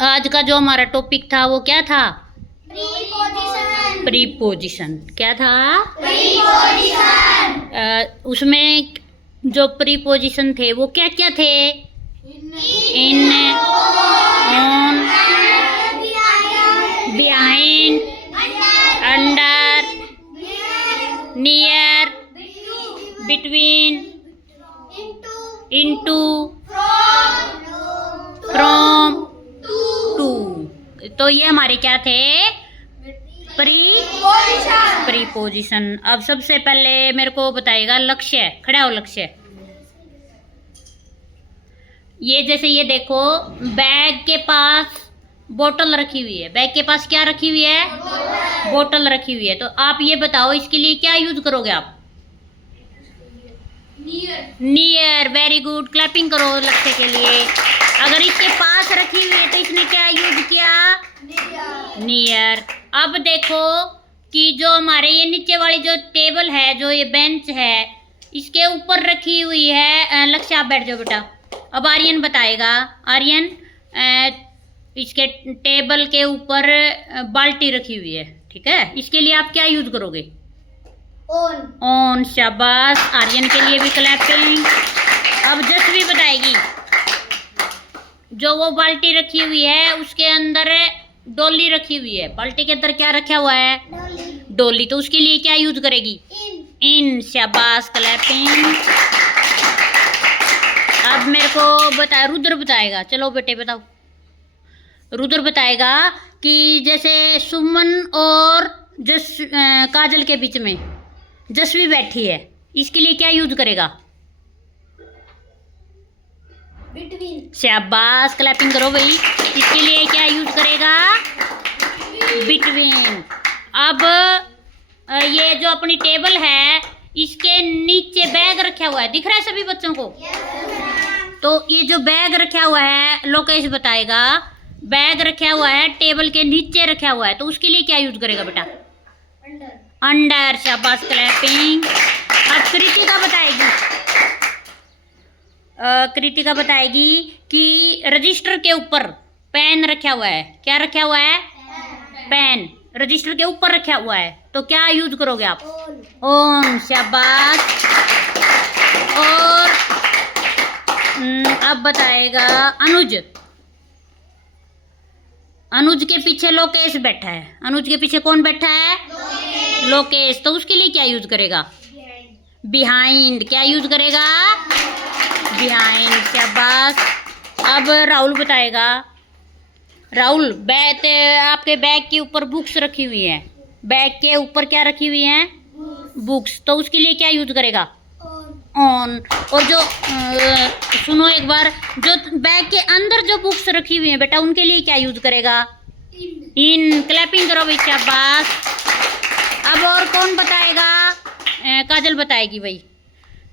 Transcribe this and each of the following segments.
आज का जो हमारा टॉपिक था वो क्या था? प्रीपोजिशन। प्रीपोजिशन। क्या था? प्रीपोजिशन। उसमें जो प्रीपोजिशन थे वो क्या क्या थे? In, on, behind, under, near, between, into, from, to. तो ये हमारे क्या थे? प्रीपोजिशन। अब सबसे पहले मेरे को बताएगा लक्ष्य। खड़ा हो लक्ष्य। ये जैसे ये देखो, बैग के पास बोतल रखी हुई है। बैग के पास क्या रखी हुई है? बोतल रखी हुई है। तो आप ये बताओ इसके लिए क्या यूज करोगे आप? नियर। Very good. क्लैपिंग करो लक्ष्य के लिए। अगर इसके पास रखी हुई है तो इसने क्या यूज किया? नियर। अब देखो कि जो हमारे ये नीचे वाली जो टेबल है, जो ये बेंच है, इसके ऊपर रखी हुई है। लक्ष्य आप बैठ जाओ बेटा। अब आर्यन बताएगा। आर्यन, इसके टेबल के ऊपर बाल्टी रखी हुई है। ठीक है, इसके लिए आप क्या यूज करोगे? ऑन। शाबाश। आर्यन के लिए भी क्लैपिंग। अब जसवी बताएगी। जो वो बाल्टी रखी हुई है उसके अंदर डोली रखी हुई है। बाल्टी के अंदर क्या रखा हुआ है? डोली। तो उसके लिए क्या यूज करेगी? इन। शाबाश। क्लैपिंग। अब मेरे को बता, रुद्र बताएगा। चलो बेटे बताओ। रुद्र बताएगा कि जैसे सुमन और काजल के बीच में जसवी बैठी है, इसके लिए क्या यूज करेगा? बिटवीन। शाबाश। क्लैपिंग करो भाई। इसके लिए क्या यूज करेगा? बिटवीन। अब ये जो अपनी टेबल है इसके नीचे बैग रखा हुआ है। दिख रहा है सभी बच्चों को? तो ये जो बैग रखा हुआ है, लोकेश बताएगा। बैग रखा हुआ है टेबल के नीचे रखा हुआ है, तो उसके लिए क्या यूज करेगा बेटा? अंडर। शाबाश। क्लैपिंग। अब कृतिका बताएगी। कृतिका बताएगी कि रजिस्टर के ऊपर पेन रखा हुआ है। क्या रखा हुआ है? पेन रजिस्टर के ऊपर रखा हुआ है, तो क्या यूज करोगे आप? ऑन। शाबाश। और अब बताएगा अनुज। अनुज के पीछे लोकेश बैठा है। अनुज के पीछे कौन बैठा है? लोकेश। तो उसके लिए क्या यूज करेगा? बिहाइंड। क्या यूज करेगा? बिहाइंड। शाबाश। अब राहुल बताएगा। राहुल, आपके बैग के ऊपर बुक्स रखी हुई हैं। बैग के ऊपर क्या रखी हुई हैं? बुक्स। तो उसके लिए क्या यूज करेगा? ऑन। और जो सुनो एक बार, जो बैग के अंदर जो बुक्स रखी हुई हैं बेटा, उनके लिए क्या यूज करेगा? इन। क्लैपिंग करो भाई। शाबाश। अब और कौन बताएगा? काजल बताएगी भाई।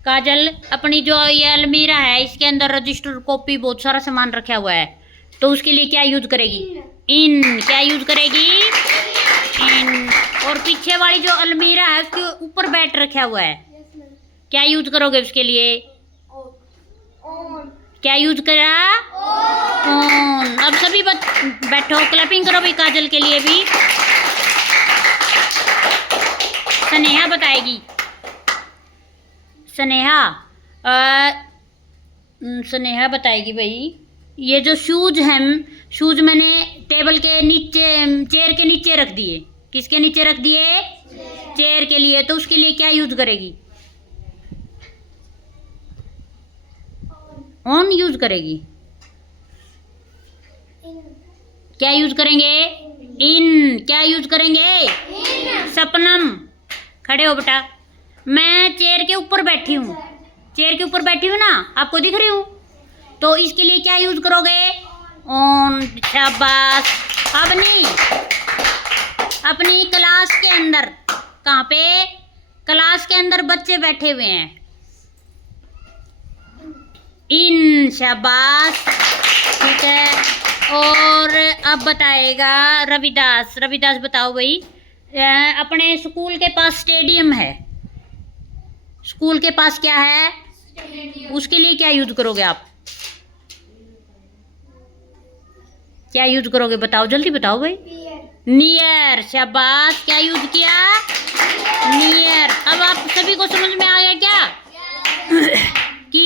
काजल, अपनी जो ये अलमीरा है इसके अंदर रजिस्टर, कॉपी, बहुत सारा सामान रखा हुआ है, तो उसके लिए क्या यूज करेगी? इन। क्या यूज करेगी? इन। और पीछे वाली जो अलमीरा है उसके ऊपर बैट रखा हुआ है, क्या यूज करोगे उसके लिए? क्या यूज करा? ऑन। अब सभी बैठो। क्लैपिंग करो भाई काजल के लिए भी। स्नेहा बताएगी। स्नेहा बताएगी भाई। ये जो शूज हैं, शूज मैंने टेबल के नीचे, चेयर के नीचे रख दिए। किसके नीचे रख दिए? चेयर के लिए। तो उसके लिए क्या यूज करेगी? ऑन यूज करेगी। क्या यूज करेंगे? इन। क्या यूज करेंगे? सपनम, खड़े हो बेटा। मैं चेयर के ऊपर बैठी हूँ। चेयर के ऊपर बैठी हूँ ना, आपको दिख रही हूँ, तो इसके लिए क्या यूज करोगे? ऑन। शाबाश। अपनी क्लास के अंदर, कहाँ पे? क्लास के अंदर बच्चे बैठे हुए हैं। इन। शाबाश। ठीक है। और अब बताएगा रविदास। रविदास बताओ भाई। अपने स्कूल के पास स्टेडियम है। स्कूल के पास क्या है? उसके लिए क्या यूज करोगे आप? क्या यूज करोगे? बताओ, जल्दी बताओ भाई। नियर, शाबाश। क्या यूज किया? नियर। अब आप सभी को समझ में आ गया क्या कि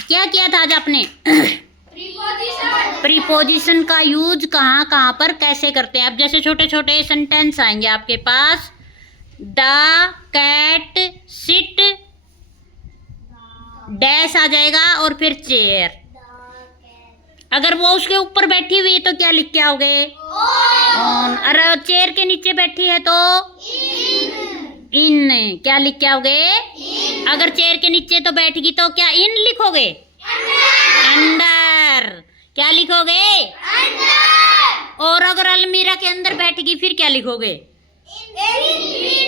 क्या किया था आज आपने? प्रीपोजिशन का यूज कहाँ कहाँ पर कैसे करते हैं। अब जैसे छोटे छोटे सेंटेंस आएंगे आपके पास। द कैट सिट, डैश आ जाएगा और फिर चेयर। अगर वो उसके ऊपर बैठी हुई है तो क्या लिख के आओगे? ऑन। अरे चेयर के नीचे बैठी है तो इन। क्या लिख के आओगे? अगर चेयर के नीचे तो बैठेगी तो क्या इन लिखोगे? अंडर। क्या लिखोगे? और अगर अलमीरा के अंदर बैठेगी फिर क्या लिखोगे?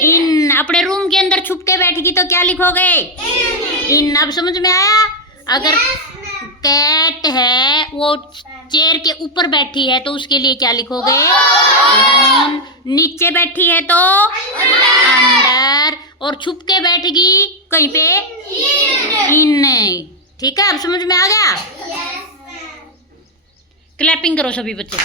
इन। अपने रूम के अंदर छुप के बैठेगी तो क्या लिखोगे? इन। अब समझ में आया? अगर कैट है वो चेयर के ऊपर बैठी है तो उसके लिए क्या लिखोगे? ऑन। नीचे बैठी है तो अंडर, और छुप के बैठेगी कहीं पे इन। ठीक है, अब समझ में आ गया? क्लैपिंग करो सभी बच्चे।